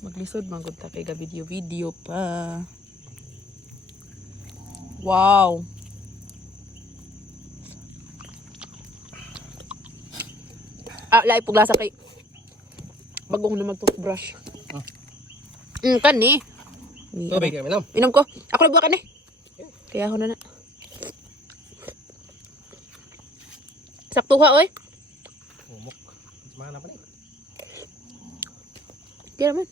Maglisod manggod ta kay ga video pa. Wow. Lahi pug lasa kay bagong na mag-toothbrush. Kani. Tubig ka minom. Inom ko. Ako nagbuha ka ni. Kaya ako na. Sakto ha, oy. Umok. Mana pa ni? Kaya naman.